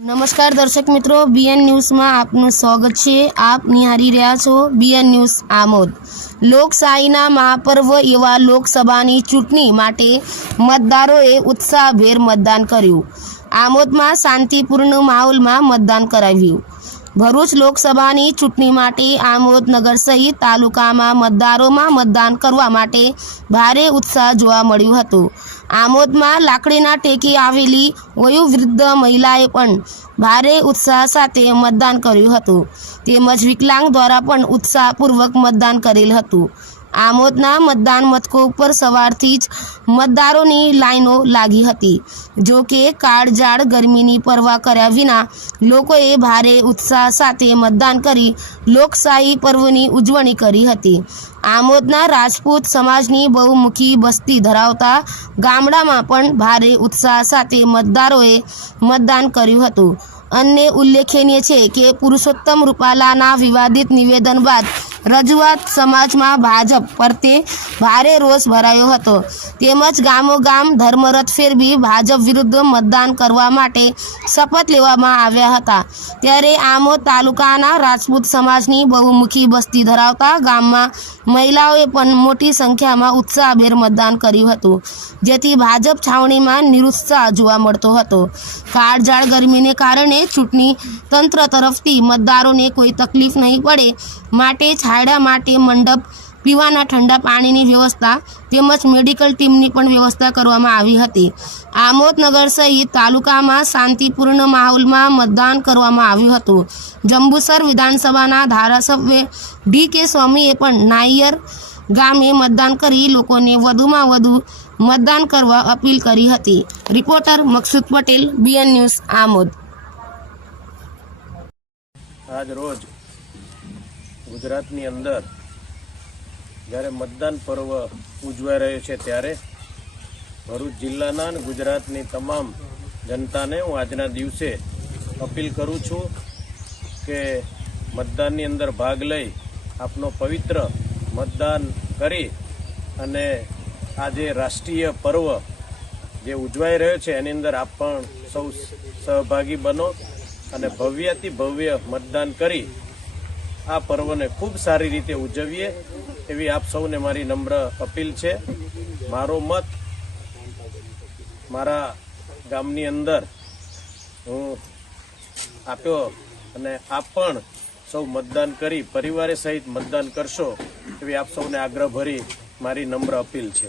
નમસ્કાર દર્શક મિત્રો બીએન ન્યૂઝમાં આપનું સ્વાગત છે. આપ નિહારી રહ્યા છો બીએન ન્યૂઝ આમોદ. લોકશાહીના મહાપર્વ એવા લોકસભાની ચૂંટણી માટે મતદારોએ ઉત્સાહભેર મતદાન કર્યું. આમોદમાં શાંતિપૂર્ણ માહોલમાં મતદાન કરાવ્યું. ભરૂચ લોકસભાની ચૂંટણી માટે આમોદ નગર સહિત તાલુકામાં મતદારોમાં મતદાન કરવા માટે ભારે ઉત્સાહ જોવા મળ્યું હતું. આમોદમાં લાકડીના ટેકે આવેલી વયોવૃદ્ધ મહિલાએ પણ ભારે ઉત્સાહ સાથે મતદાન કર્યું હતું. તેમજ વિકલાંગ દ્વારા પણ ઉત્સાહપૂર્વક મતદાન કરેલ હતું. આમોદના મતદાન મથકો ઉપર સવારથી જ મતદારોની લાઈનો લાગી હતી. જો કે કાળઝાળ ગરમીની પરવા કર્યા વિના લોકોએ ભારે ઉત્સાહ સાથે મતદાન કરી લોકશાહી પર્વની ઉજવણી કરી હતી. આમોદના રાજપૂત સમાજની બહુમુખી વસ્તી ધરાવતા ગામડામાં પણ ભારે ઉત્સાહ સાથે મતદારોએ મતદાન કર્યું હતું. અન્ય ઉલ્લેખનીય છે કે પુરુષોત્તમ રૂપાલાના વિવાદિત નિવેદન બાદ રજૂઆત સમાજમાં ભાજપ પ્રત્યે ભારે રોષ ભરાયો હતો. તેમજ ગામોગામ ધર્મરથ ફેરવી ભાજપ વિરુદ્ધ મતદાન કરવા માટે શપથ લેવામાં આવ્યા હતા. ત્યારે આમોદ તાલુકાના રાજપૂત સમાજની બહુમુખી વસ્તી ધરાવતા ગામમાં મહિલાઓએ પણ મોટી સંખ્યામાં ઉત્સાહભેર મતદાન કર્યું હતું, જેથી ભાજપ છાવણીમાં નિરુત્સાહ જોવા મળતો હતો. કાળઝાળ ગરમીને કારણે ચૂંટણી તંત્ર તરફથી મતદારોને કોઈ તકલીફ નહીં પડે, માટે છાયડા માટે મંડપ, પીવાના ઠંડા પાણીની વ્યવસ્થા તેમજ મેડિકલ ટીમની પણ વ્યવસ્થા કરવામાં આવી હતી. આમોદનગર સહિત તાલુકામાં શાંતિપૂર્ણ માહોલમાં મતદાન કરવામાં આવ્યું હતું. જંબુસર વિધાનસભાના ધારાસભ્ય ડી કે સ્વામીએ પણ નાયર ગામે મતદાન કરી લોકોને વધુમાં વધુ મતદાન કરવા અપીલ કરી હતી. Reporter Maqsood Patel, BN news, Amod. આજ રોજ ગુજરાતની અંદર જ્યારે મતદાન પર્વ ઉજવાઈ રહ્યો છે ત્યારે ભરૂચ જિલ્લાના અને ગુજરાતની તમામ જનતાને હું આજના દિવસે અપીલ કરું છું કે મતદાનની અંદર ભાગ લઈ આપનો પવિત્ર મતદાન કરી અને આજે રાષ્ટ્રીય પર્વ જે ઉજવાઈ રહ્યો છે, એની અંદર આપ પણ સૌ સહભાગી બનો અને ભવ્યથી ભવ્ય મતદાન કરી આ પર્વને ખૂબ સારી રીતે ઉજવીએ. એવી આપ સૌને મારી નમ્ર અપીલ છે. મારો મત મારા ગામની અંદર હું આપ્યો અને આપ પણ સૌ મતદાન કરી, પરિવારે સહિત મતદાન કરશો એવી આપ સૌને આગ્રહ ભરી મારી નમ્ર અપીલ છે.